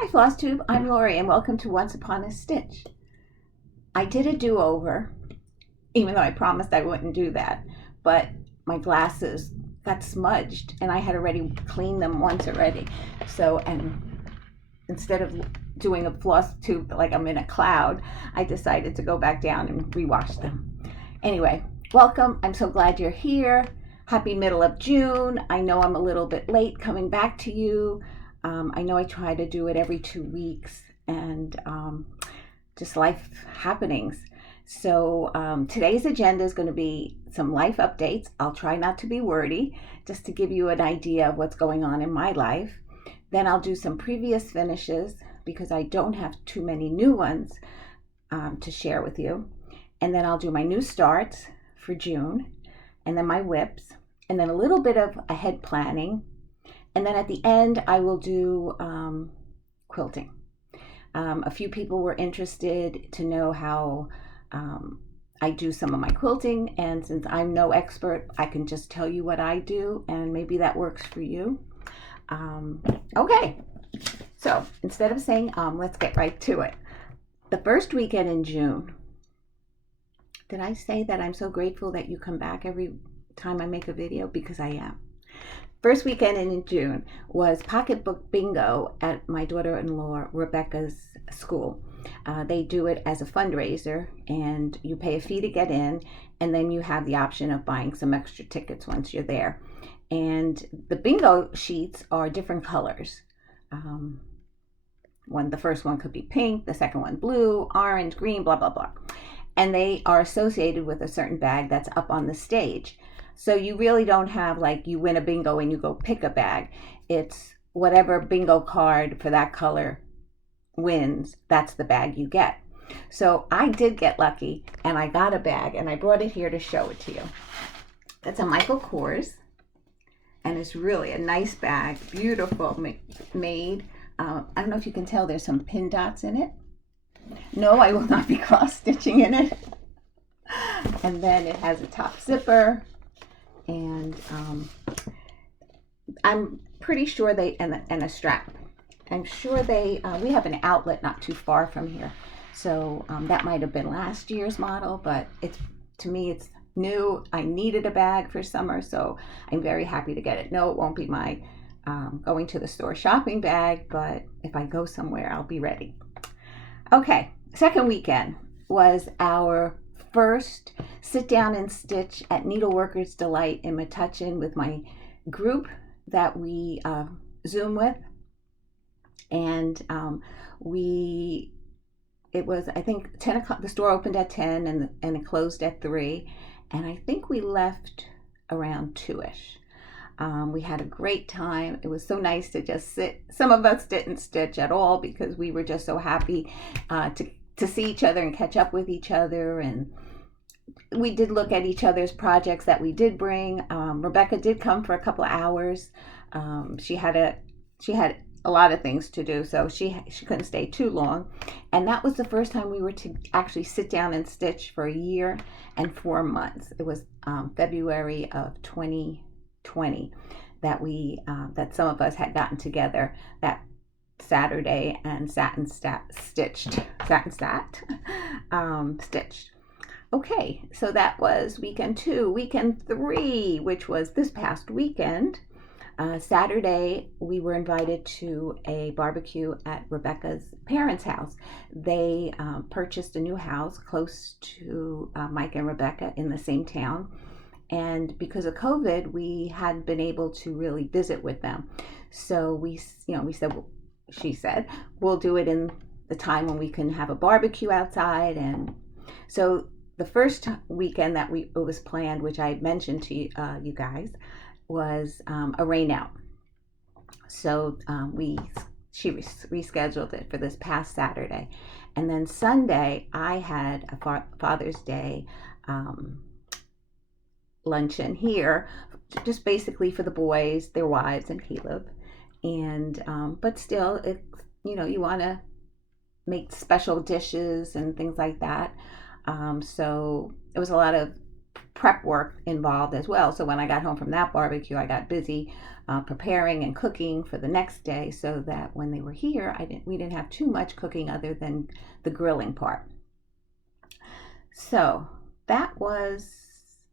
Hi Flosstube, I'm Lori and welcome to Once Upon a Stitch. I did a do-over, even though I promised I wouldn't do that, but my glasses got smudged and I had already cleaned them once already. So, and instead of doing a floss tube like I'm in a cloud, I decided to go back down and rewash them. Anyway, welcome. I'm so glad you're here. Happy middle of June. I know I'm a little bit late coming back to you. I know I try to do it every 2 weeks and just life happenings. So today's agenda is going to be some life updates. I'll try not to be wordy, just to give you an idea of what's going on in my life. Then I'll do some previous finishes because I don't have too many new ones to share with you. And then I'll do my new starts for June, and then my whips, and then a little bit of ahead planning. And then at the end, I will do quilting. A few people were interested to know how I do some of my quilting, and since I'm no expert, I can just tell you what I do, and maybe that works for you. Okay, so instead of saying let's get right to it. The first weekend in June, did I say that I'm so grateful that you come back every time I make a video? Because I am. First weekend in June was pocketbook bingo at my daughter-in-law Rebecca's school. They do it as a fundraiser, and you pay a fee to get in, and then you have the option of buying some extra tickets once you're there. And the bingo sheets are different colors. The first one could be pink, the second one blue, orange, green, blah, blah, blah. And they are associated with a certain bag that's up on the stage. So you really don't have like you win a bingo and you go pick a bag. It's whatever bingo card for that color wins, that's the bag you get. So I did get lucky and I got a bag and I brought it here to show it to you. That's a Michael Kors and it's really a nice bag, beautiful made. I don't know if you can tell there's some pin dots in it. No, I will not be cross stitching in it. And then it has a top zipper. And I'm pretty sure and a strap. I'm sure we have an outlet not too far from here. So that might have been last year's model, but to me, it's new. I needed a bag for summer, so I'm very happy to get it. No, it won't be my going to the store shopping bag, but if I go somewhere, I'll be ready. Okay, second weekend was our first sit down and stitch at Needleworkers Delight in Metuchen with my group that we Zoom with, and it was I think 10 o'clock. The store opened at 10 and it closed at 3, and I think we left around 2ish. We had a great time. It was so nice to just sit. Some of us didn't stitch at all because we were just so happy to see each other and catch up with each other, and we did look at each other's projects that we did bring. Rebecca did come for a couple of hours. She had a lot of things to do, so she couldn't stay too long. And that was the first time we were to actually sit down and stitch for a year and 4 months. It was February of 2020 that that some of us had gotten together that Saturday and stitched. Okay, so that was weekend 2. Weekend 3, which was this past weekend, Saturday, we were invited to a barbecue at Rebecca's parents' house. They purchased a new house close to Mike and Rebecca in the same town. And because of COVID, we hadn't been able to really visit with them. So she said, we'll do it in the time when we can have a barbecue outside. And so the first weekend that it was planned, which I mentioned to you guys, was a rain out. So she rescheduled it for this past Saturday. And then Sunday, I had a Father's Day luncheon here, just basically for the boys, their wives, and Caleb. And but still, you want to make special dishes and things like that. So it was a lot of prep work involved as well. So when I got home from that barbecue, I got busy preparing and cooking for the next day, so that when they were here, we didn't have too much cooking other than the grilling part. So that was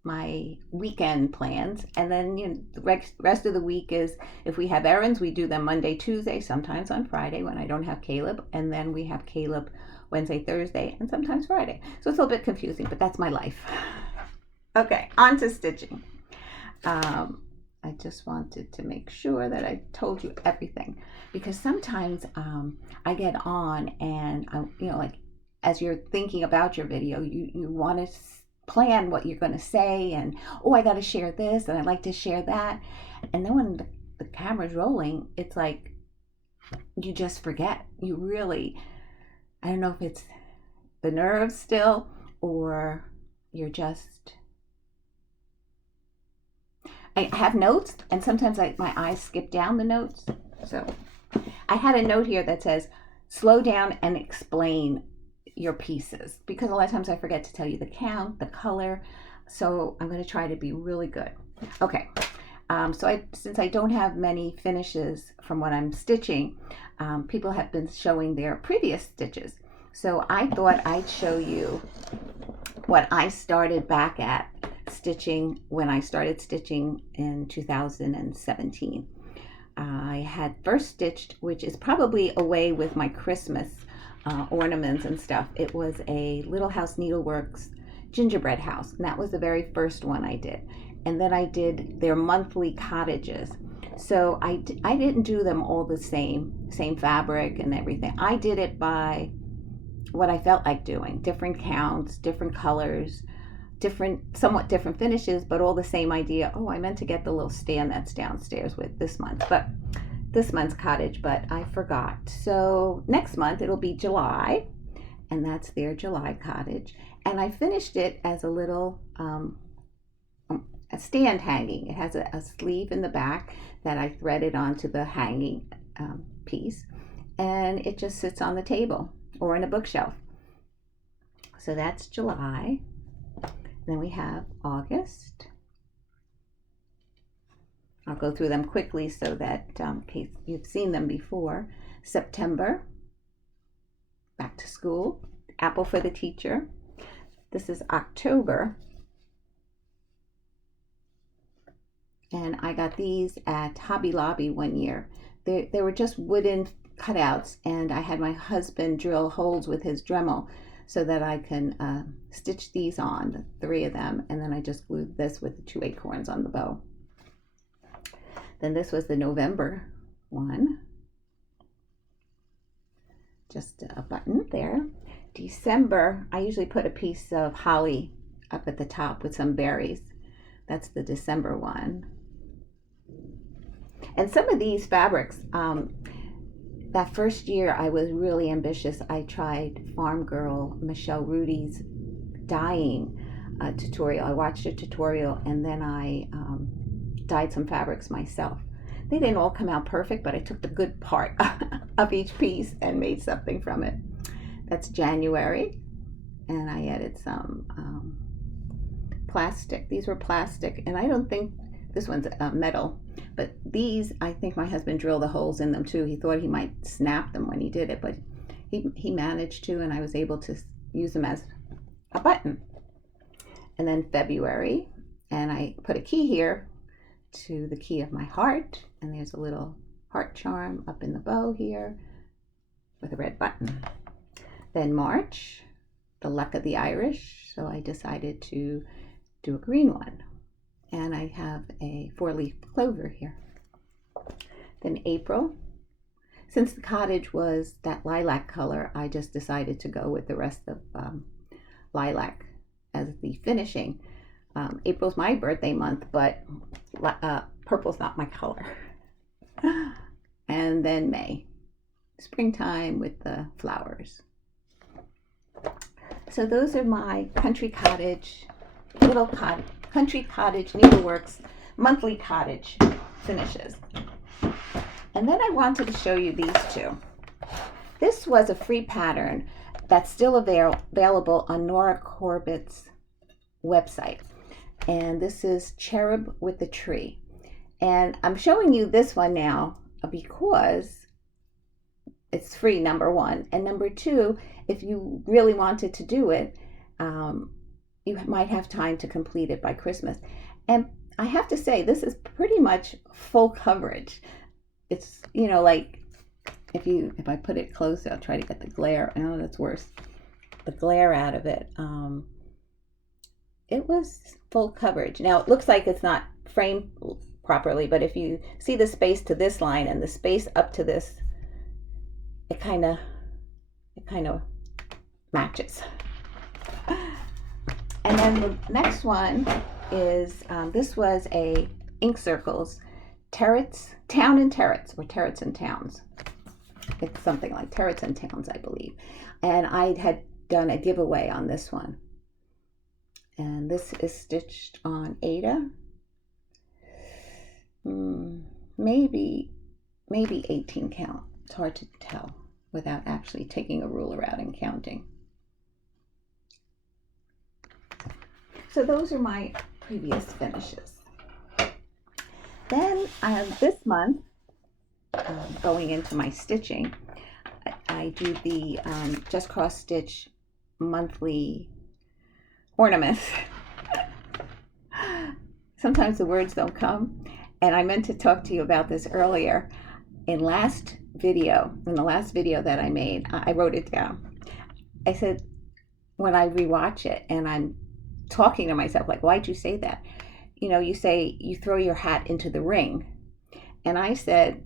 my weekend plans. And then the rest of the week is, if we have errands, we do them Monday, Tuesday, sometimes on Friday when I don't have Caleb, and then we have Caleb Wednesday, Thursday, and sometimes Friday. So it's a little bit confusing, but that's my life. Okay, on to stitching. I just wanted to make sure that I told you everything, because sometimes I get on and like as you're thinking about your video, you want to plan what you're going to say, and I got to share this and I'd like to share that, and then when the camera's rolling, it's like you just forget. You really, I don't know if it's the nerves still, or you're just, I have notes, and sometimes my eyes skip down the notes. So I had a note here that says, slow down and explain your pieces, because a lot of times I forget to tell you the count, the color. So I'm going to try to be really good. Okay. Since I don't have many finishes from what I'm stitching, people have been showing their previous stitches. So I thought I'd show you what I started back at stitching when I started stitching in 2017. I had first stitched, which is probably away with my Christmas ornaments and stuff. It was a Little House Needleworks gingerbread house, and that was the very first one I did. And then I did their monthly cottages. So I didn't do them all the same fabric and everything. I did it by what I felt like doing, different counts, different colors, somewhat different finishes, but all the same idea. I meant to get the little stand that's downstairs with this month's cottage, but I forgot. So next month it'll be July, and that's their July cottage. And I finished it as a little a stand hanging. It has a sleeve in the back that I threaded onto the hanging piece, and it just sits on the table or in a bookshelf. So that's July. Then we have August. I'll go through them quickly so that in case you've seen them before. September, back to school, apple for the teacher. This is October. And I got these at Hobby Lobby one year. They were just wooden cutouts, and I had my husband drill holes with his Dremel so that I can stitch these on, the 3 of them, and then I just glued this with the 2 acorns on the bow. Then this was the November one. Just a button there. December, I usually put a piece of holly up at the top with some berries. That's the December one. And some of these fabrics, that first year I was really ambitious. I tried Farm Girl Michelle Rudy's dyeing tutorial. I watched a tutorial, and then I dyed some fabrics myself. They didn't all come out perfect, but I took the good part of each piece and made something from it. That's January, and I added some plastic. These were plastic, and I don't think this one's metal, but these, I think my husband drilled the holes in them too. He thought he might snap them when he did it, but he managed to, and I was able to use them as a button. And then February, and I put a key here to the key of my heart, and there's a little heart charm up in the bow here with a red button. Then March, the luck of the Irish, so I decided to do a green one, and I have a 4-leaf clover here. Then April, since the cottage was that lilac color, I just decided to go with the rest of lilac as the finishing. April's my birthday month, but purple's not my color. And then May, springtime with the flowers. So those are my country cottage needleworks monthly cottage finishes. And then I wanted to show you these two. This was a free pattern that's still available on Nora Corbett's website. and this is Cherub with the Tree. And I'm showing you this one now because it's free, number one, and number two, if you really wanted to do it, you might have time to complete it by Christmas. And I have to say, this is pretty much full coverage. It's, you know, like if I put it closer, I'll try to get the glare. Oh, that's worse. The glare out of it. It was full coverage. Now it looks like it's not framed properly, but if you see the space to this line and the space up to this, it kind of matches. And then the next one is this was a ink circles town and terrets, or terrets and towns. It's something like terrets and towns, I believe. And I had done a giveaway on this one. And this is stitched on Aida. Maybe 18 count. It's hard to tell without actually taking a ruler out and counting. So those are my previous finishes. Then this month, going into my stitching, I do the just cross stitch monthly ornaments. Sometimes the words don't come, and I meant to talk to you about this earlier. In the last video that I made, I wrote it down. I said, when I rewatch it and I'm talking to myself, like, why'd you say that? You know, you say you throw your hat into the ring. And I said,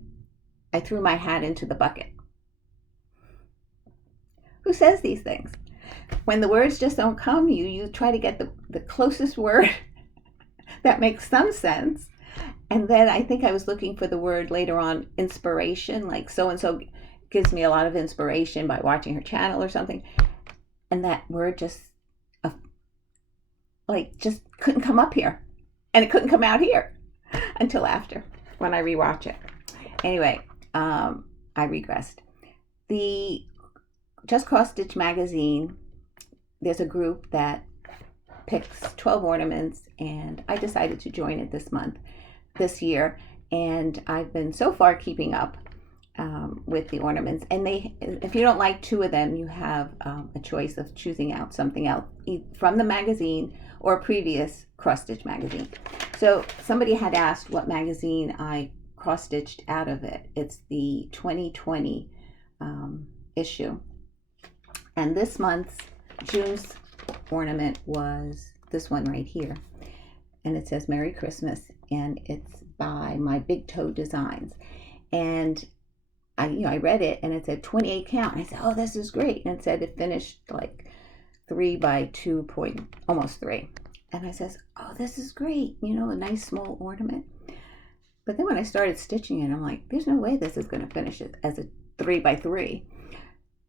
I threw my hat into the bucket. Who says these things? When the words just don't come, you try to get the closest word that makes some sense. And then I think I was looking for the word later on, inspiration, like so-and-so gives me a lot of inspiration by watching her channel or something. And that word just couldn't come up here. And it couldn't come out here until after, when I rewatch it. Anyway, I regressed. The Just Cross Stitch magazine, there's a group that picks 12 ornaments, and I decided to join it this year, and I've been so far keeping up with the ornaments. And if you don't like two of them, you have a choice of choosing out something else from the magazine or a previous cross-stitch magazine. So somebody had asked what magazine I cross-stitched out of it. It's the 2020 issue. And this month's June's ornament was this one right here. And it says Merry Christmas, and it's by My Big Toe Designs. And I read it, and it said 28 count. And I said, oh, this is great. And it said it finished like 3 by 2 point, almost 3. And I says, oh, this is great. You know, a nice small ornament. But then when I started stitching it, I'm like, there's no way this is going to finish it as a 3 by 3.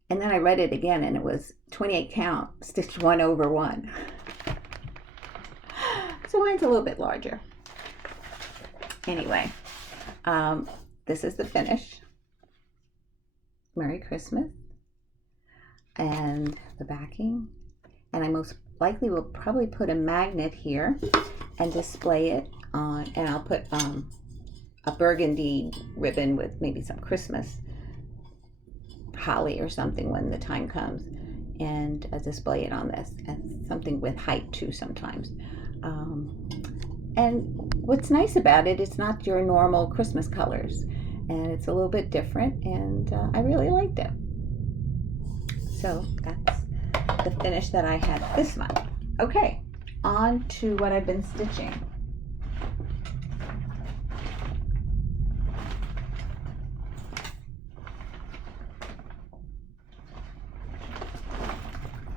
And then I read it again, and it was 28 count, stitched 1 over 1. So mine's a little bit larger. Anyway, this is the finish. Merry Christmas. And the backing. And I most likely will probably put a magnet here and display it on, and I'll put a burgundy ribbon with maybe some Christmas holly or something when the time comes, and display it on this, and something with height too sometimes. And what's nice about it, it's not your normal Christmas colors, and it's a little bit different, and I really liked it. So that's the finish that I had this month. Okay, on to what I've been stitching.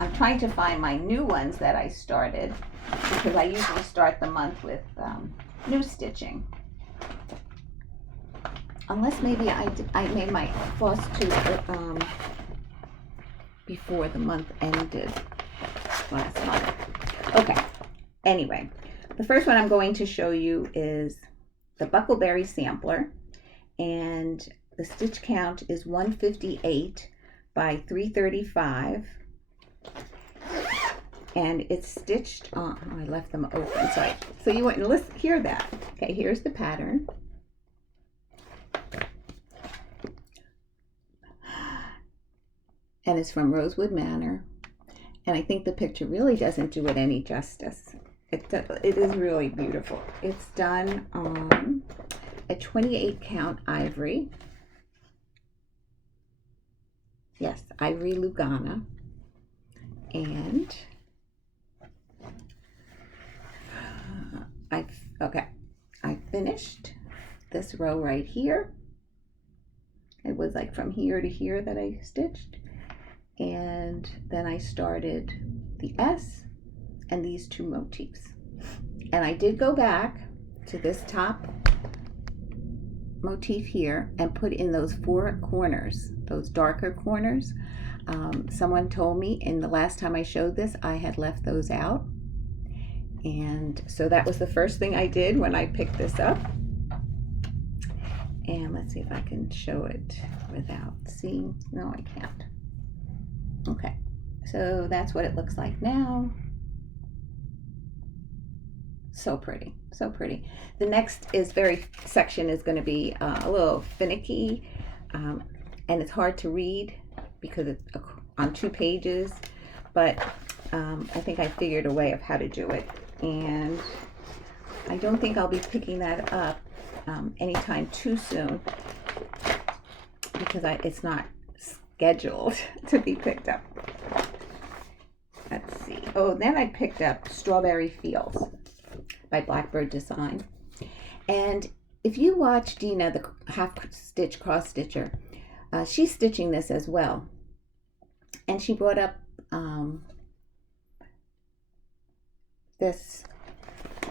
I'm trying to find my new ones that I started, because I usually start the month with new stitching. Unless maybe I made my Flosstube before the month ended last month. Okay, anyway, the first one I'm going to show you is the Buckleberry Sampler, and the stitch count is 158 by 335. and it's stitched on. Oh, I left them open so you wouldn't hear that. Okay, here's the pattern. And it's from Rosewood Manor. And I think the picture really doesn't do it any justice. It is really beautiful. It's done on a 28 count ivory. Yes, ivory Lugana. And I finished this row right here. It was like from here to here that I stitched. And then I started the S and these two motifs. And I did go back to this top motif here and put in those 4 corners, those darker corners. Someone told me in the last time I showed this, I had left those out. And so that was the first thing I did when I picked this up. And let's see if I can show it without seeing. No, I can't. Okay, so that's what it looks like now. So pretty, so pretty. The next section is going to be a little finicky, and it's hard to read because it's on 2 pages, but I think I figured a way of how to do it, and I don't think I'll be picking that up anytime too soon because it's not scheduled to be picked up. Let's see. Oh, then I picked up Strawberry Fields by Blackbird Design. And if you watch Dena, the half stitch cross stitcher, she's stitching this as well. And she brought up this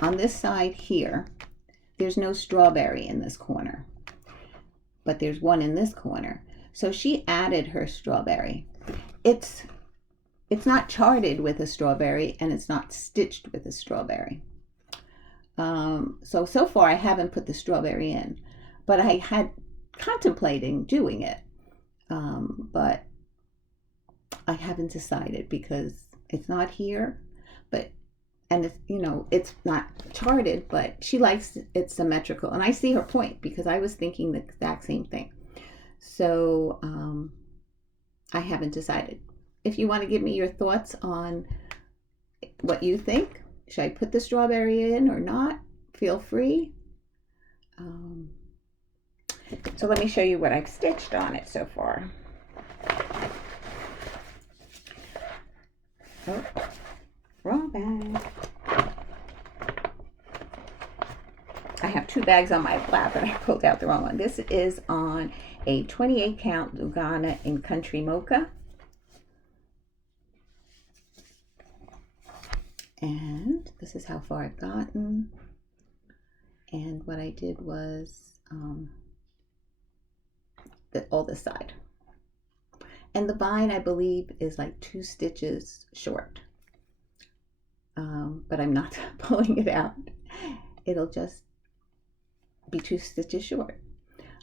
on this side here. There's no strawberry in this corner, but there's one in this corner. So she added her strawberry. It's not charted with a strawberry and it's not stitched with a strawberry. So far I haven't put the strawberry in, but I had contemplating doing it. But I haven't decided because it's not here, and it's, it's not charted, but she likes it symmetrical. And I see her point because I was thinking the exact same thing. So I haven't decided. If you want to give me your thoughts on what you think, should I put the strawberry in or not? Feel free. So let me show you what I've stitched on it so far. Oh, wrong bag. I have 2 bags on my lap and I pulled out the wrong one. This is on a 28 count Lugana in Country Mocha. And this is how far I've gotten. And what I did was all this side. And the vine, I believe, is like 2 stitches short. But I'm not pulling it out. It'll just be 2 stitches short.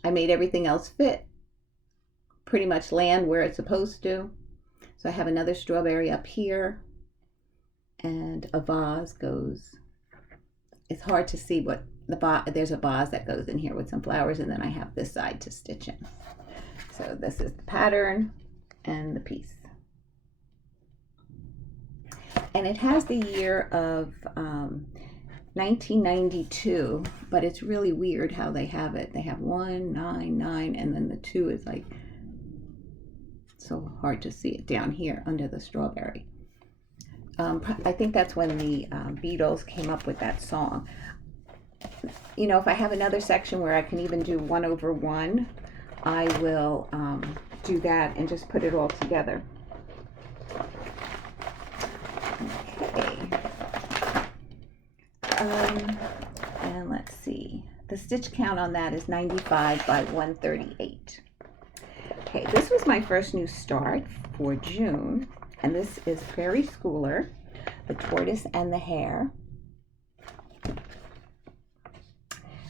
I made everything else fit, pretty much land where it's supposed to. So I have another strawberry up here, and a vase goes, it's hard to see what there's a vase that goes in here with some flowers, and then I have this side to stitch in. So this is the pattern and the piece. And it has the year of 1992, but it's really weird how they have it. They have 199, and then the 2 is like so hard to see it down here under the strawberry. I think that's when the Beatles came up with that song. If I have another section where I can even do 1/1, I will do that and just put it all together. Okay. And let's see. The stitch count on that is 95 by 138. Okay, this was my first new start for June. And this is Prairie Schooler, the Tortoise and the Hare.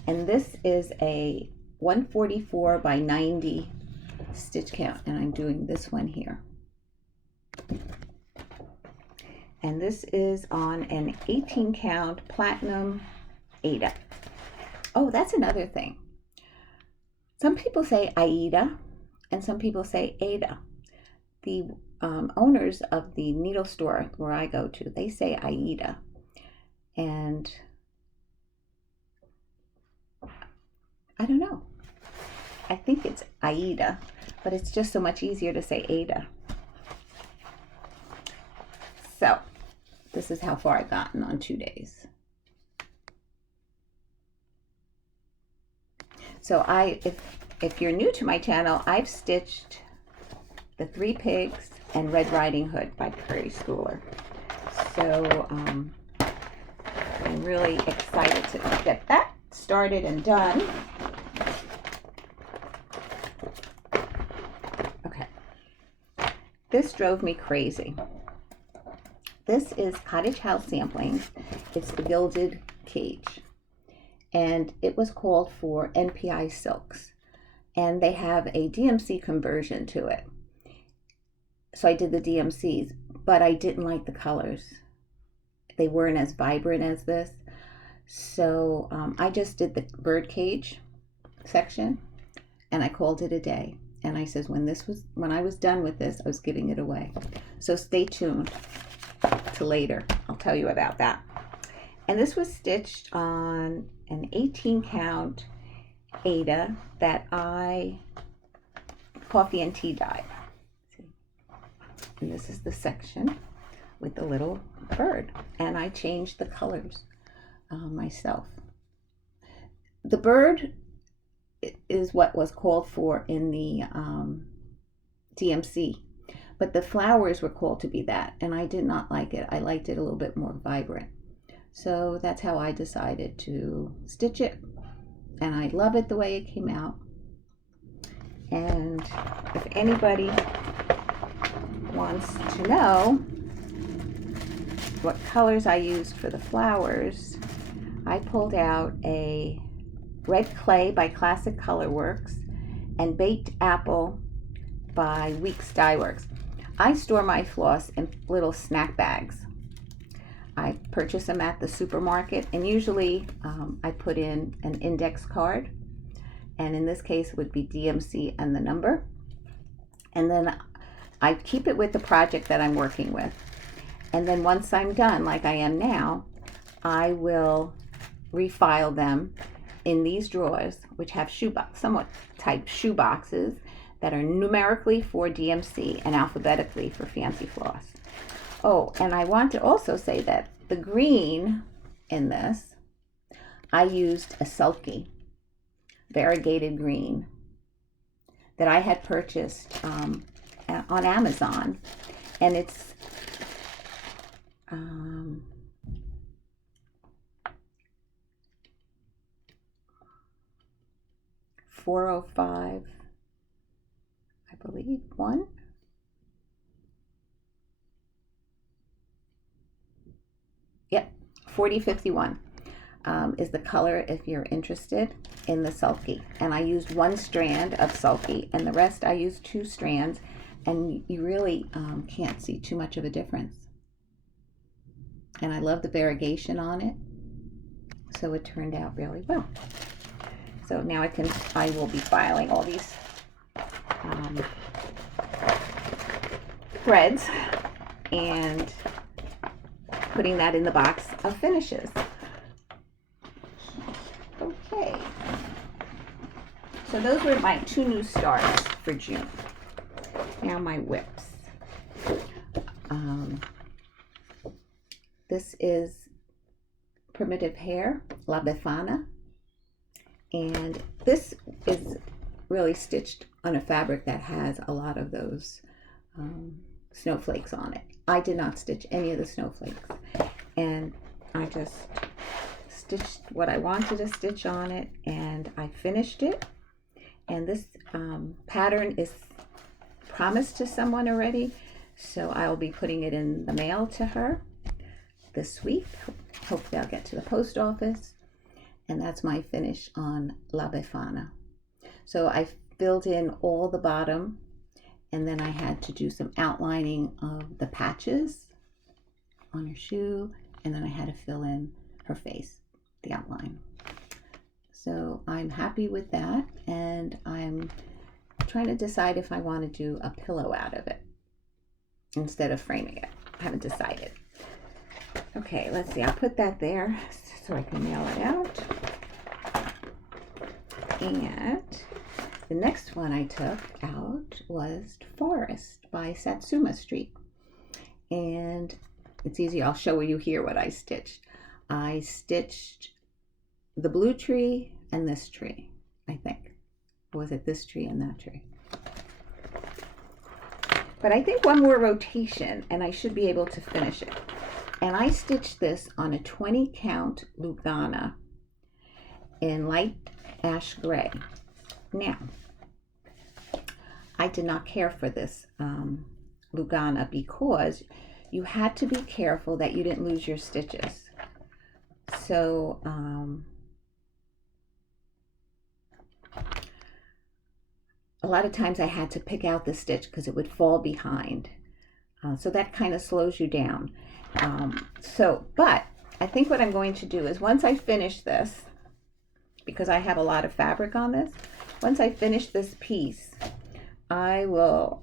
And this is a 144 by 90 stitch count, and I'm doing this one here. And this is on an 18 count platinum Aida. Oh, that's another thing. Some people say Aida and some people say Ada. The owners of the needle store where I go to, they say Aida. And I don't know. I think it's Aida, but it's just so much easier to say Ada. So this is how far I've gotten on 2 days. So if you're new to my channel, I've stitched The Three Pigs and Red Riding Hood by Prairie Schooler. So I'm really excited to get that started and done. Okay, this drove me crazy. This is Cottage House Samplings. It's the Gilded Cage. And it was called for NPI silks. And they have a DMC conversion to it. So I did the DMCs, but I didn't like the colors. They weren't as vibrant as this. So I just did the Birdcage section and I called it a day. And I says when I was done with this, I was giving it away. So stay tuned to later. I'll tell you about that. And this was stitched on an 18 count Aida that I coffee and tea dyed. And this is the section with the little bird. And I changed the colors myself. The bird is what was called for in the DMC. But the flowers were called to be that. And I did not like it. I liked it a little bit more vibrant. So that's how I decided to stitch it. And I love it the way it came out. And if anybody wants to know what colors I used for the flowers, I pulled out a Red Clay by Classic Colorworks and Baked Apple by Weeks Dye Works. I store my floss in little snack bags. I purchase them at the supermarket, and usually I put in an index card, and in this case it would be DMC and the number, and then I keep it with the project that I'm working with. And then once I'm done, like I am now, I will refile them in these drawers, which have somewhat type shoe boxes that are numerically for DMC and alphabetically for Fancy Floss. Oh, and I want to also say that the green in this, I used a sulky, variegated green that I had purchased on Amazon, and it's $405, I believe, one. Yep, 4051 is the color if you're interested in the sulky. And I used one strand of sulky, and the rest I used 2 strands, and you really can't see too much of a difference. And I love the variegation on it, so it turned out really well. So now I will be filing all these threads and putting that in the box of finishes. Okay, so those were my 2 new starts for June. Now my whips. This is Primitive Hare, La Befana, and this is really stitched on a fabric that has a lot of those snowflakes on it. I did not stitch any of the snowflakes, and I just stitched what I wanted to stitch on it, and I finished it. And this pattern is promised to someone already, so I'll be putting it in the mail to her this week. Hopefully I'll get to the post office. And that's my finish on La Befana. So I filled in all the bottom, and then I had to do some outlining of the patches. on her shoe, and then I had to fill in her face, the outline. So I'm happy with that, and I'm trying to decide if I want to do a pillow out of it instead of framing it. I haven't decided. Okay, let's see. I'll put that there so I can mail it out. And the next one I took out was Forest by Satsuma Street. And it's easy. I'll show you here what I stitched. I stitched the blue tree and this tree, I think. Or was it this tree and that tree? But I think one more rotation and I should be able to finish it. And I stitched this on a 20 count Lugana in light ash gray. Now, I did not care for this Lugana because you had to be careful that you didn't lose your stitches. So a lot of times I had to pick out the stitch because it would fall behind. So that kind of slows you down. But I think what I'm going to do is once I finish this, because I have a lot of fabric on this, once I finish this piece, I will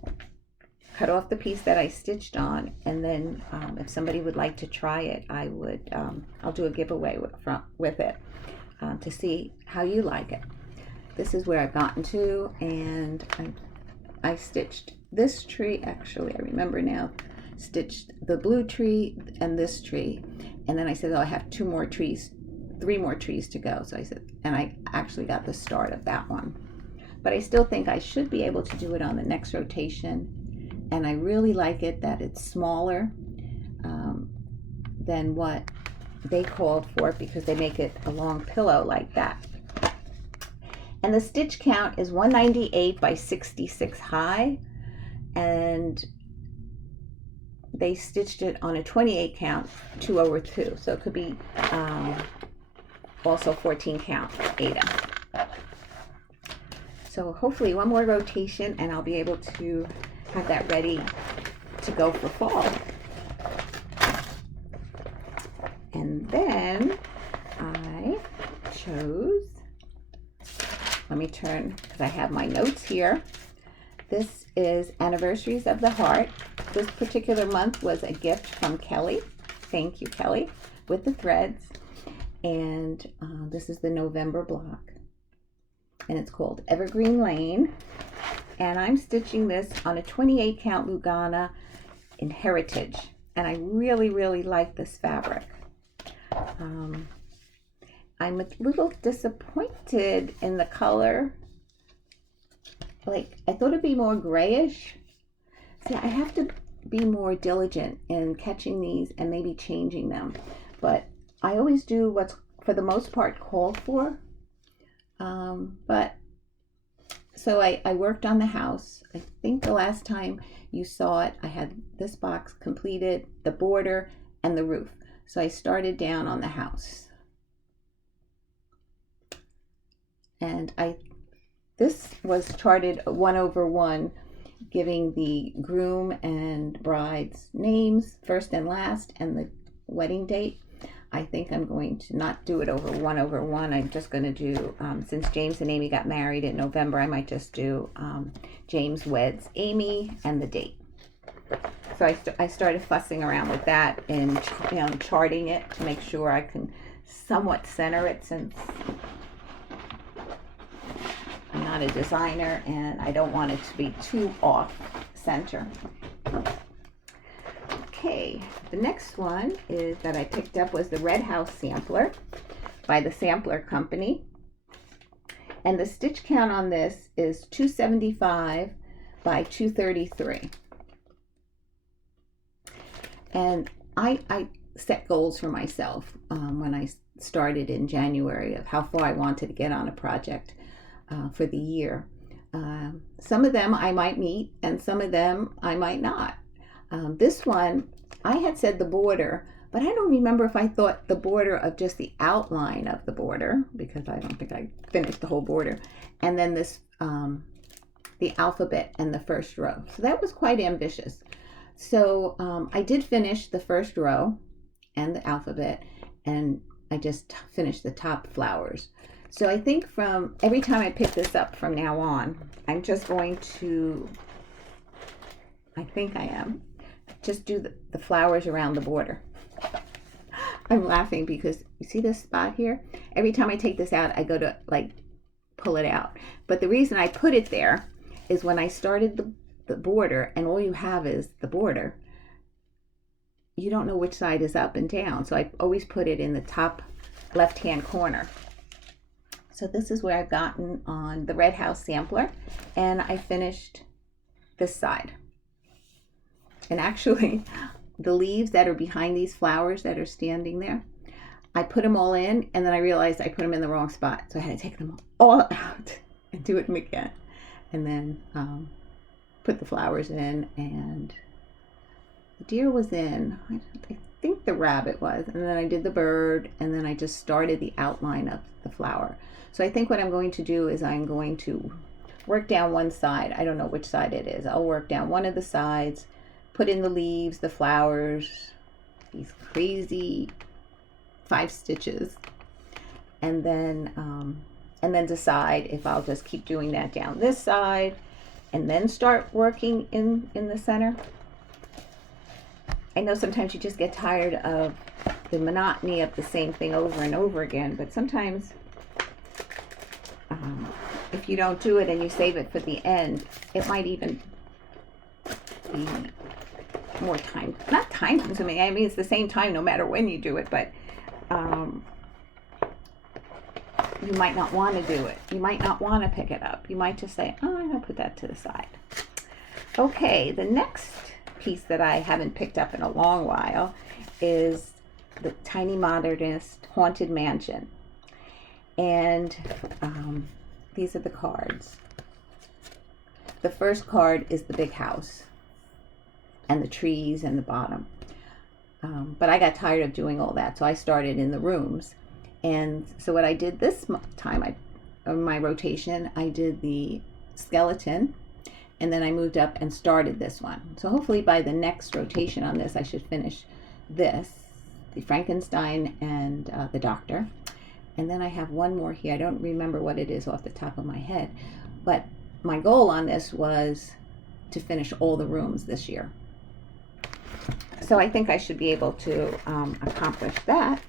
cut off the piece that I stitched on, and then if somebody would like to try it, I'll do a giveaway with it to see how you like it. This is where I've gotten to, and I stitched this tree. Actually, I remember now, stitched the blue tree and this tree, and then I said, oh, I have 3 more trees to go. So I said, and I actually got the start of that one, but I still think I should be able to do it on the next rotation. And I really like it that it's smaller than what they called for, because they make it a long pillow like that. And the stitch count is 198 by 66 high, and they stitched it on a 28 count 2 over 2, so it could be also 14 count Ada. So hopefully one more rotation and I'll be able to have that ready to go for fall. And then I chose, let me turn because I have my notes here. This is Anniversaries of the Heart. This particular month was a gift from Kelly. Thank you, Kelly, with the threads. And this is the November block. And it's called Evergreen Lane. And I'm stitching this on a 28 count Lugana in Heritage. And I really, really like this fabric. I'm a little disappointed in the color. Like, I thought it'd be more grayish. See, I have to be more diligent in catching these and maybe changing them. But I always do what's, for the most part, called for. So I worked on the house. I think the last time you saw it, I had this box completed, the border, and the roof. So I started down on the house. And this was charted 1 over 1, giving the groom and bride's names, first and last, and the wedding date. I think I'm going to not do it over 1 over 1. I'm just going to do, since James and Amy got married in November, I might just do James weds Amy and the date. So I started fussing around with that and charting it to make sure I can somewhat center it, since I'm not a designer and I don't want it to be too off center. Okay, the next one is that I picked up was the Red House Sampler by the Sampler Company. And the stitch count on this is 275 by 233. And I set goals for myself when I started in January of how far I wanted to get on a project for the year. Some of them I might meet and some of them I might not. This one, I had said the border, but I don't remember if I thought the border of just the outline of the border, because I don't think I finished the whole border, and then this, the alphabet and the first row. So that was quite ambitious. So I did finish the first row and the alphabet, and I just finished the top flowers. So I think from every time I pick this up from now on, I'm just going to, I think I am, just do the flowers around the border. I'm laughing because you see this spot here? Every time I take this out, I go to like pull it out. But the reason I put it there is when I started the border and all you have is the border, you don't know which side is up and down. So I always put it in the top left-hand corner. So this is where I've gotten on the Red House sampler, and I finished this side. And actually, the leaves that are behind these flowers that are standing there, I put them all in, and then I realized I put them in the wrong spot. So I had to take them all out and do it again. And then put the flowers in, and the deer was in. I think the rabbit was. And then I did the bird, and then I just started the outline of the flower. So I think what I'm going to do is I'm going to work down one side. I don't know which side it is. I'll work down one of the sides, put in the leaves, the flowers, these crazy 5 stitches, and then decide if I'll just keep doing that down this side and then start working in the center. I know sometimes you just get tired of the monotony of the same thing over and over again, but sometimes if you don't do it and you save it for the end, it might even be more time, not time consuming. I mean, it's the same time no matter when you do it, but you might not want to do it. You might not want to pick it up. You might just say, oh, I'm going to put that to the side. Okay, the next piece that I haven't picked up in a long while is the Tiny Modernist Haunted Mansion. And these are the cards. The first card is the big house and the trees and the bottom. But I got tired of doing all that, so I started in the rooms. And so what I did this time, on my rotation, I did the skeleton, and then I moved up and started this one. So hopefully by the next rotation on this, I should finish this, the Frankenstein and the Doctor. And then I have one more here. I don't remember what it is off the top of my head, but my goal on this was to finish all the rooms this year. So I think I should be able to accomplish that.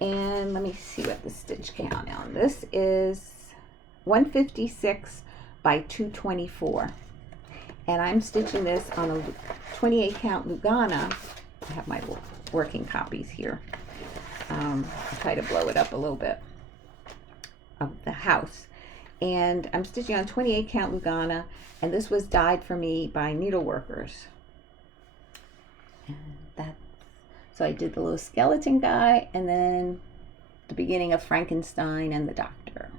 And let me see what the stitch count on this is. 156 by 224. And I'm stitching this on a 28 count Lugana. I have my working copies here. I'll try to blow it up a little bit of the house. And I'm stitching on 28 count Lugana, and this was dyed for me by needleworkers. And that, so I did the little skeleton guy, and then the beginning of Frankenstein and the Doctor.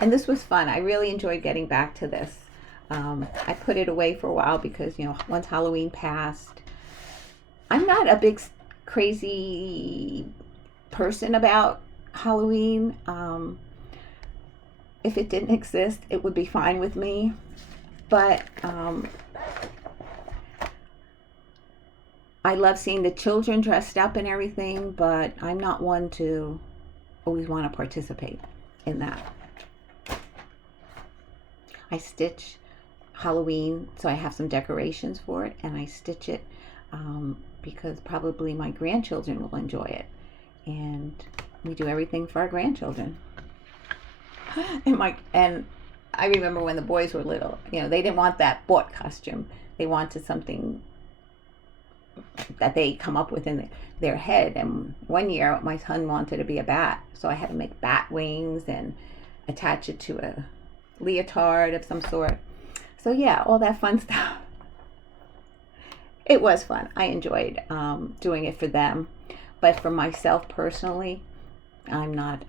And this was fun. I really enjoyed getting back to this. I put it away for a while because, you know, once Halloween passed, I'm not a big crazy person about Halloween. If it didn't exist, it would be fine with me. But I love seeing the children dressed up and everything, but I'm not one to always want to participate in that. I stitch Halloween, so I have some decorations for it, and I stitch it because probably my grandchildren will enjoy it. And we do everything for our grandchildren. And I remember when the boys were little, you know, they didn't want that bought costume. They wanted something that they come up with in their head. And one year my son wanted to be a bat, so I had to make bat wings and attach it to a leotard of some sort. So yeah, all that fun stuff. It was fun. I enjoyed doing it for them, but for myself personally, I'm not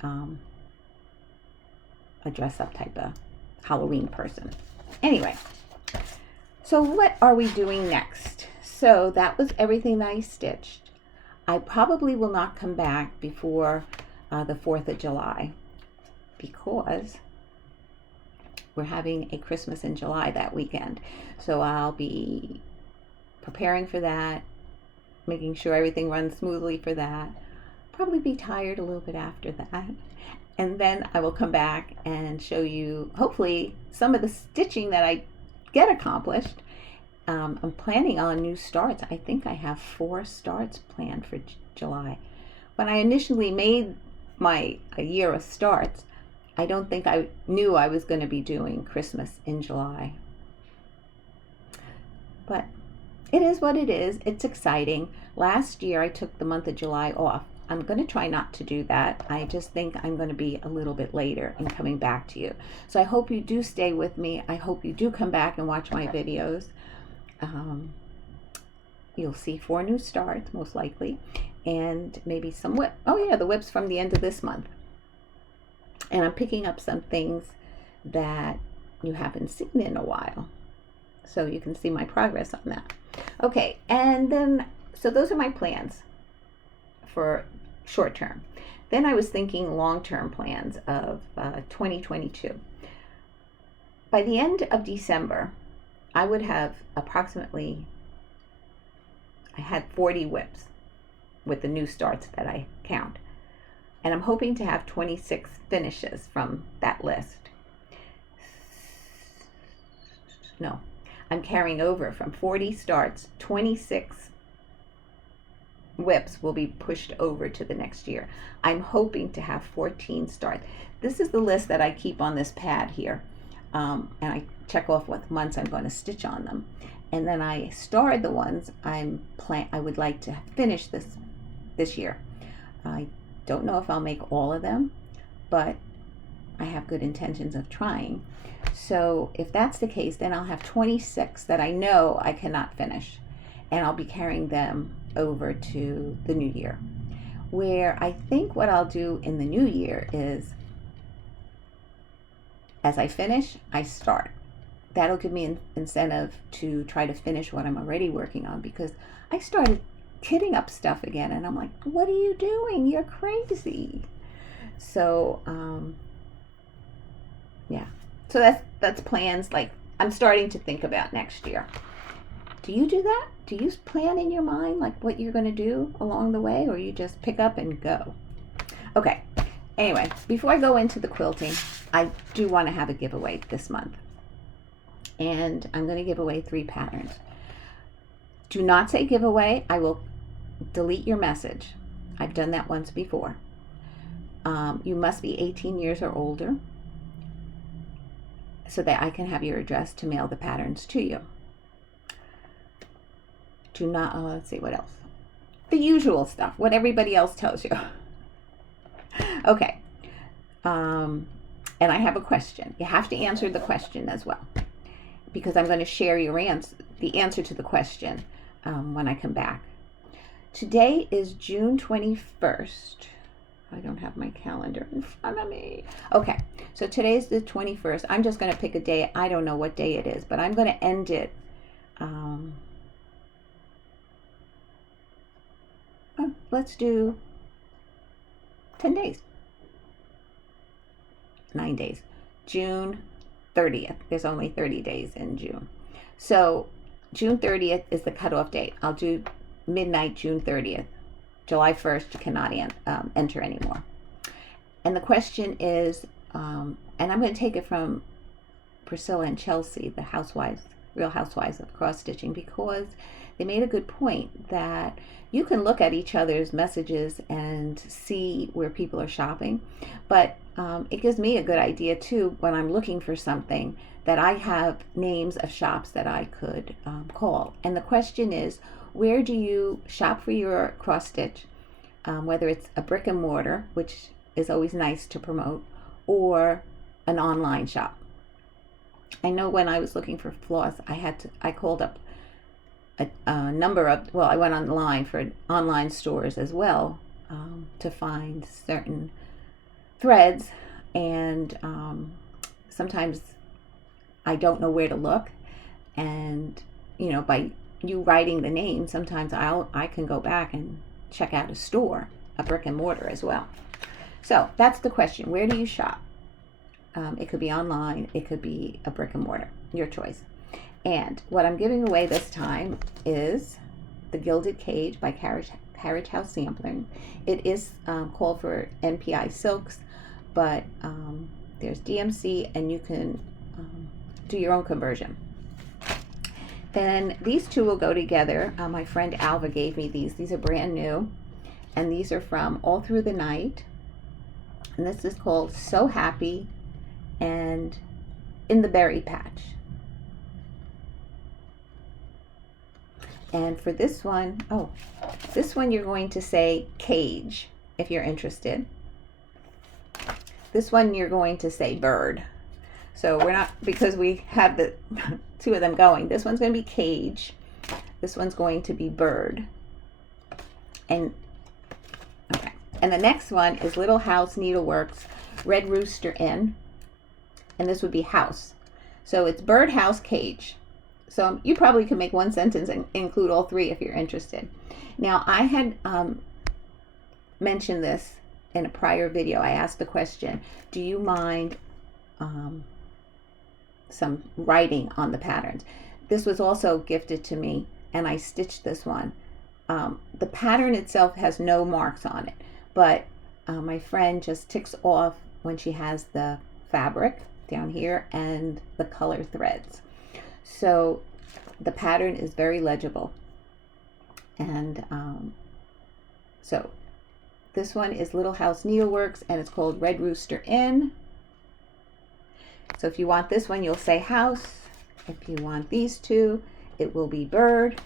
a dress-up type of Halloween person. Anyway, so what are we doing next? So that was everything that I stitched. I probably will not come back before the 4th of July because we're having a Christmas in July that weekend. So I'll be preparing for that, making sure everything runs smoothly for that. Probably be tired a little bit after that. And then I will come back and show you, hopefully, some of the stitching that I get accomplished. I'm planning on new starts. I think I have 4 starts planned for July. When I initially made a year of starts, I don't think I knew I was going to be doing Christmas in July. But it is what it is. It's exciting. Last year I took the month of July off. I'm going to try not to do that. I just think I'm going to be a little bit later in coming back to you. So I hope you do stay with me. I hope you do come back and watch my videos. You'll see 4 new starts, most likely, and maybe some whip. Oh yeah, the whips from the end of this month. And I'm picking up some things that you haven't seen in a while, so you can see my progress on that. Okay, and then, so those are my plans for short term. Then I was thinking long-term plans of 2022. By the end of December, I would have approximately, I had 40 whips with the new starts that I count. And I'm hoping to have 26 finishes from that list. No, I'm carrying over from 40 starts, 26 whips will be pushed over to the next year. I'm hoping to have 14 starts. This is the list that I keep on this pad here. And I check off what months I'm going to stitch on them. And then I starred the ones I would like to finish this year. I don't know if I'll make all of them, but I have good intentions of trying. So if that's the case, then I'll have 26 that I know I cannot finish, and I'll be carrying them over to the new year. Where I think what I'll do in the new year is, as I finish, I start. That'll give me an incentive to try to finish what I'm already working on, because I started kitting up stuff again, and I'm like, what are you doing? You're crazy. So yeah, so that's plans like I'm starting to think about next year. Do you do that? Do you plan in your mind like what you're going to do along the way, or you just pick up and go? Okay, anyway, before I go into the quilting, I do want to have a giveaway this month, and I'm going to give away 3 patterns. Do not say giveaway. I will delete your message. I've done that once before. You must be 18 years or older so that I can have your address to mail the patterns to you. Do not, let's see, what else? The usual stuff, what everybody else tells you. Okay. And I have a question. You have to answer the question as well, because I'm going to share the answer to the question when I come back. Today is June 21st. I don't have my calendar in front of me. Okay, so today's the 21st. I'm just going to pick a day. I don't know what day it is, but I'm going to end it. Let's do 10 days. 9 days. June 30th. There's only 30 days in June. So June 30th is the cutoff date. I'll do midnight June 30th. July 1st, you cannot enter anymore. And the question is, and I'm going to take it from Priscilla and Chelsea, the housewives, Real Housewives of Cross Stitching, because they made a good point that you can look at each other's messages and see where people are shopping, but it gives me a good idea too when I'm looking for something, that I have names of shops that I could call. And the question is, where do you shop for your cross stitch? Whether it's a brick and mortar, which is always nice to promote, or an online shop. I know when I was looking for floss, I called up a number of, well, I went online for online stores as well to find certain threads, and sometimes I don't know where to look, and by you writing the name, sometimes I can go back and check out a store, a brick and mortar as well. So that's the question. Where do you shop? It could be online. It could be a brick and mortar. Your choice. And what I'm giving away this time is the Gilded Cage by Carriage House Sampling. It is called for NPI silks, but there's DMC, and you can do your own conversion. Then these two will go together. My friend Alva gave me these. These are brand new, and these are from All Through the Night. And this is called So Happy and In the Berry Patch. And for this one, this one you're going to say cage if you're interested. This one you're going to say bird. So we're not, because we have the two of them going. This one's going to be cage. This one's going to be bird. And okay. And the next one is Little House Needleworks Red Rooster Inn. And this would be house. So it's bird, house, cage. So you probably can make one sentence and include all three if you're interested. Now, I had mentioned this in a prior video. I asked the question, do you mind some writing on the patterns? This was also gifted to me, and I stitched this one. The pattern itself has no marks on it, but my friend just ticks off when she has the fabric down here and the color threads. So the pattern is very legible. And so this one is Little House Needleworks, and it's called Red Rooster Inn. So if you want this one, you'll say house. If you want these two, it will be bird.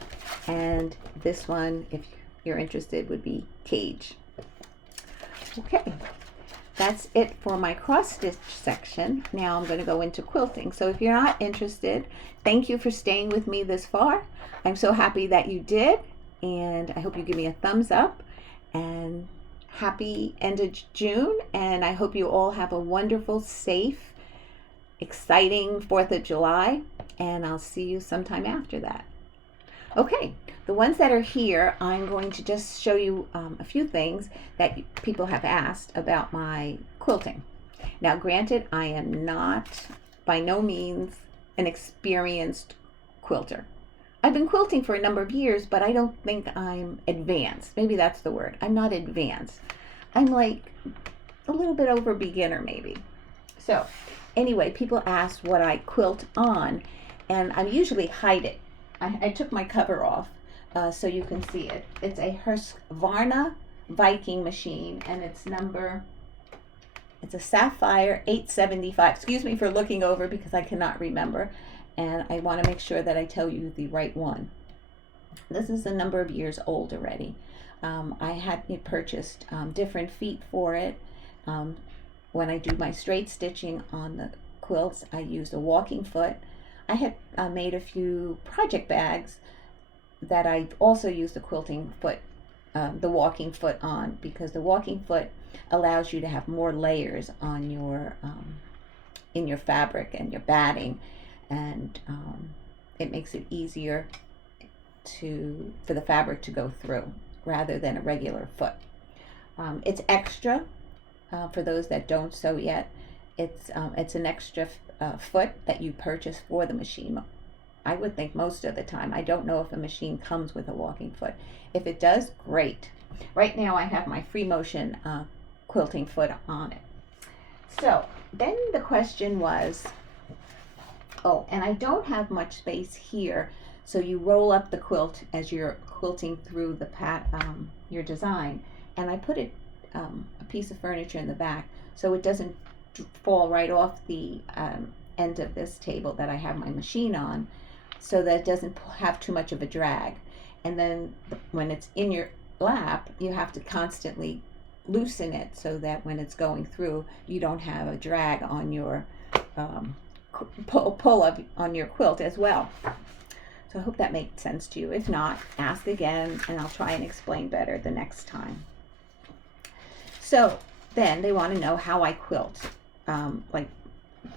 And this one, if you're interested, would be cage. Okay. That's it for my cross stitch section. Now I'm going to go into quilting. So if you're not interested, thank you for staying with me this far. I'm so happy that you did, and I hope you give me a thumbs up, and happy end of June. And I hope you all have a wonderful, safe, exciting 4th of July, and I'll see you sometime after that. Okay, the ones that are here, I'm going to just show you a few things that people have asked about my quilting. Now, granted, I am not, by no means, an experienced quilter. I've been quilting for a number of years, but I don't think I'm advanced. Maybe that's the word. I'm not advanced. I'm like a little bit over beginner, maybe. So, anyway, people ask what I quilt on, and I usually hide it. I took my cover off so you can see it. It's a Husqvarna Viking machine, and it's a Sapphire 875. Excuse me for looking over because I cannot remember, and I want to make sure that I tell you the right one. This is a number of years old already. I had purchased different feet for it. When I do my straight stitching on the quilts, I used a walking foot. I had made a few project bags that I also used the quilting foot, the walking foot on, because the walking foot allows you to have more layers on your in your fabric and your batting, and it makes it easier for the fabric to go through rather than a regular foot. It's extra for those that don't sew yet. It's an extra foot that you purchase for the machine. I would think most of the time. I don't know if a machine comes with a walking foot. If it does, great. Right now I have my free motion quilting foot on it. So then the question was, and I don't have much space here, so you roll up the quilt as you're quilting through the your design, and I put a piece of furniture in the back so it doesn't fall right off the end of this table that I have my machine on, so that it doesn't have too much of a drag. And then when it's in your lap, you have to constantly loosen it so that when it's going through, you don't have a drag on your pull up on your quilt as well. So I hope that makes sense to you. If not, ask again and I'll try and explain better the next time. So then they want to know how I quilt. Like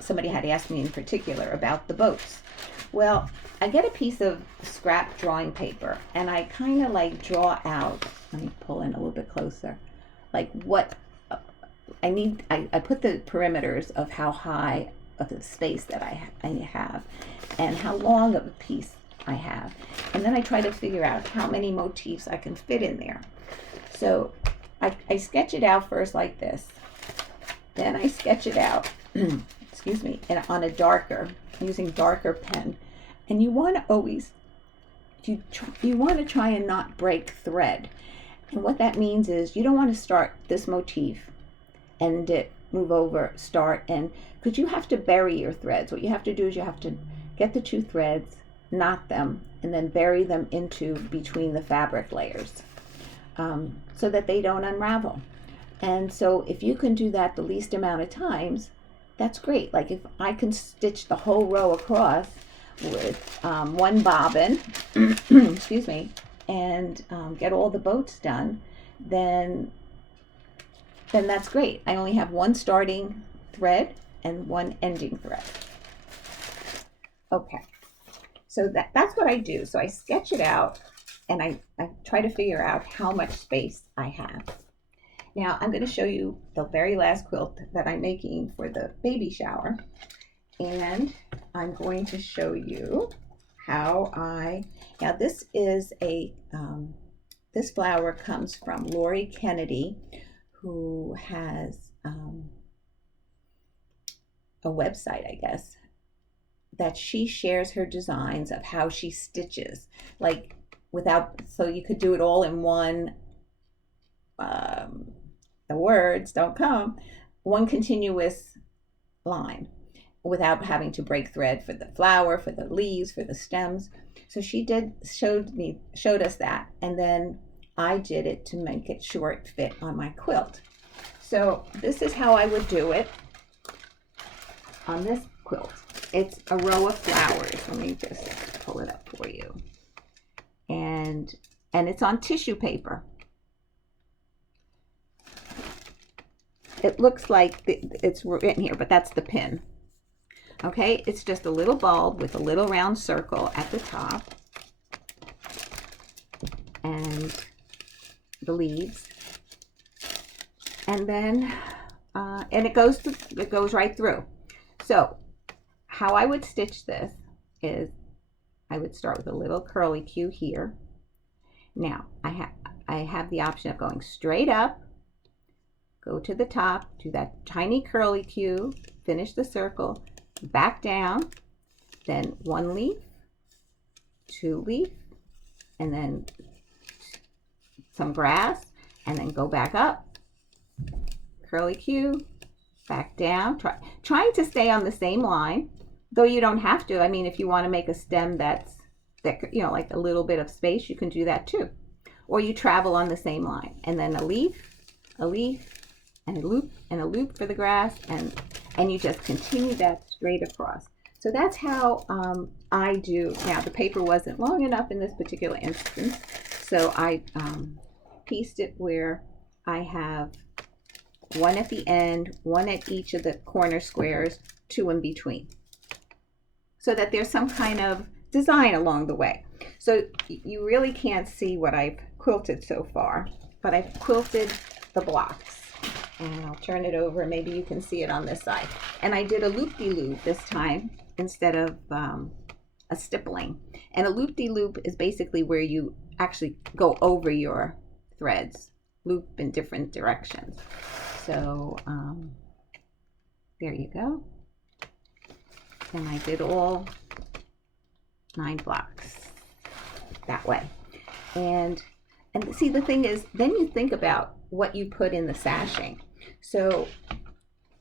somebody had asked me in particular about the boats. Well, I get a piece of scrap drawing paper and I kind of like draw out, let me pull in a little bit closer, like what I put the perimeters of how high of the space that I have and how long of a piece I have. And then I try to figure out how many motifs I can fit in there. So I sketch it out first like this. Then I sketch it out, excuse me, on a darker, using darker pen. And you want to always, you want to try and not break thread. And what that means is you don't want to start this motif, end it, move over, start, and because you have to bury your threads. What you have to do is you have to get the two threads, knot them, and then bury them into between the fabric layers so that they don't unravel. And so if you can do that the least amount of times, that's great. Like if I can stitch the whole row across with one bobbin, excuse me, and get all the boats done, then that's great. I only have one starting thread and one ending thread. Okay, so that's what I do. So I sketch it out and I try to figure out how much space I have. Now I'm going to show you the very last quilt that I'm making for the baby shower, and I'm going to show you how now this is this flower comes from Lori Kennedy, who has a website, I guess, that she shares her designs of how she stitches, like so you could do it all in one, the words don't come, one continuous line without having to break thread for the flower, for the leaves, for the stems. So she showed us that, and then I did it to make it sure it fit on my quilt. So this is how I would do it on this quilt. It's a row of flowers. Let me just pull it up for you. And it's on tissue paper. It looks like it's written here, but that's the pin. Okay, it's just a little bulb with a little round circle at the top, and the leaves, and then and it goes right through. So how I would stitch this is I would start with a little curly Q here. Now I have the option of going straight up, go to the top, do that tiny curly Q, finish the circle, back down, then one leaf, two leaf, and then some grass, and then go back up, curly Q, back down, trying to stay on the same line, though you don't have to. I mean, if you want to make a stem that you know, like a little bit of space, you can do that too. Or you travel on the same line, and then a leaf, and a loop for the grass, and you just continue that straight across. So that's how I do. Now the paper wasn't long enough in this particular instance, so I pieced it where I have one at the end, one at each of the corner squares, two in between, so that there's some kind of design along the way. So you really can't see what I've quilted so far, but I've quilted the blocks. And I'll turn it over, maybe you can see it on this side. And I did a loop-de-loop this time instead of a stippling. And a loop-de-loop is basically where you actually go over your threads, loop in different directions. So there you go. And I did all 9 blocks that way. And see, the thing is, then you think about what you put in the sashing. So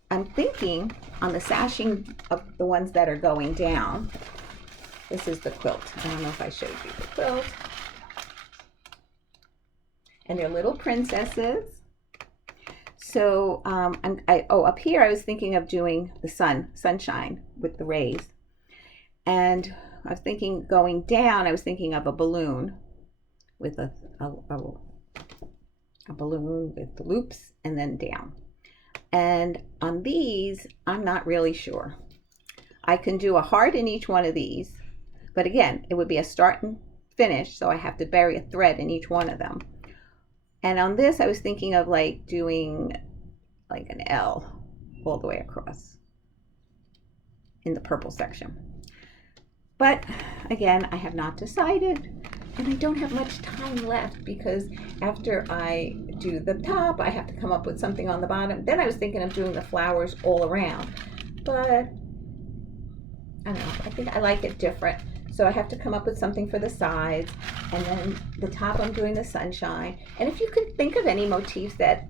I'm thinking on the sashing of the ones that are going down, this is the quilt. I don't know if I showed you the quilt. And they're little princesses. So up here I was thinking of doing the sunshine with the rays. And I was thinking going down, I was thinking of a balloon with a balloon with the loops and then down. And on these, I'm not really sure. I can do a heart in each one of these, but again, it would be a start and finish, so I have to bury a thread in each one of them. And on this, I was thinking of like doing like an L all the way across in the purple section. But again, I have not decided, and I don't have much time left because after I do the top, I have to come up with something on the bottom. Then I was thinking of doing the flowers all around, but I don't know, I think I like it different. So I have to come up with something for the sides, and then the top I'm doing the sunshine. And if you can think of any motifs that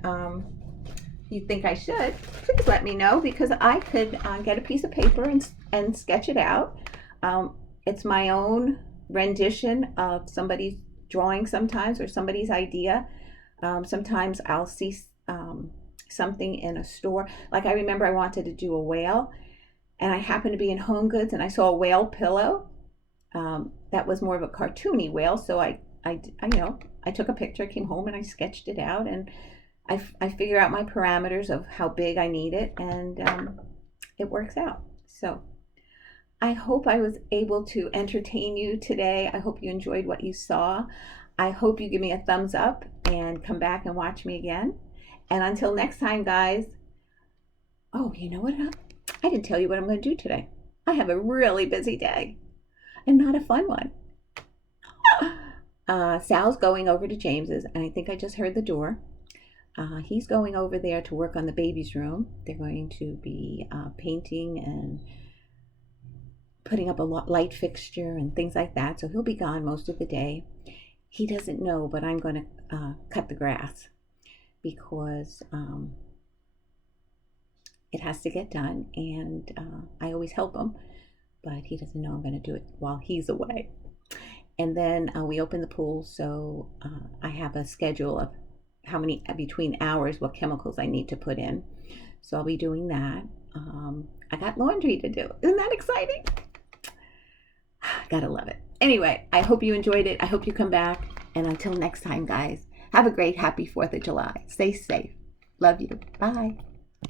you think I should, please let me know, because I could get a piece of paper and sketch it out. It's my own rendition of somebody's drawing sometimes, or somebody's idea. Sometimes I'll see something in a store. Like I remember I wanted to do a whale, and I happened to be in Home Goods and I saw a whale pillow. That was more of a cartoony whale, so I took a picture, came home, and I sketched it out, and I figure out my parameters of how big I need it, and it works out. So I hope I was able to entertain you today. I hope you enjoyed what you saw. I hope you give me a thumbs up and come back and watch me again. And until next time, guys. Oh, you know what? I didn't tell you what I'm going to do today. I have a really busy day, and not a fun one. Sal's going over to James's, and I think I just heard the door. He's going over there to work on the baby's room. They're going to be painting and putting up a light fixture and things like that, so he'll be gone most of the day. He doesn't know, but I'm going to cut the grass because it has to get done, and I always help him, but he doesn't know I'm going to do it while he's away. And then we open the pool, so I have a schedule of how many between hours, what chemicals I need to put in. So I'll be doing that. I got laundry to do. Isn't that exciting? Gotta love it. Anyway, I hope you enjoyed it. I hope you come back. And until next time, guys, have a great, happy 4th of July. Stay safe. Love you. Bye.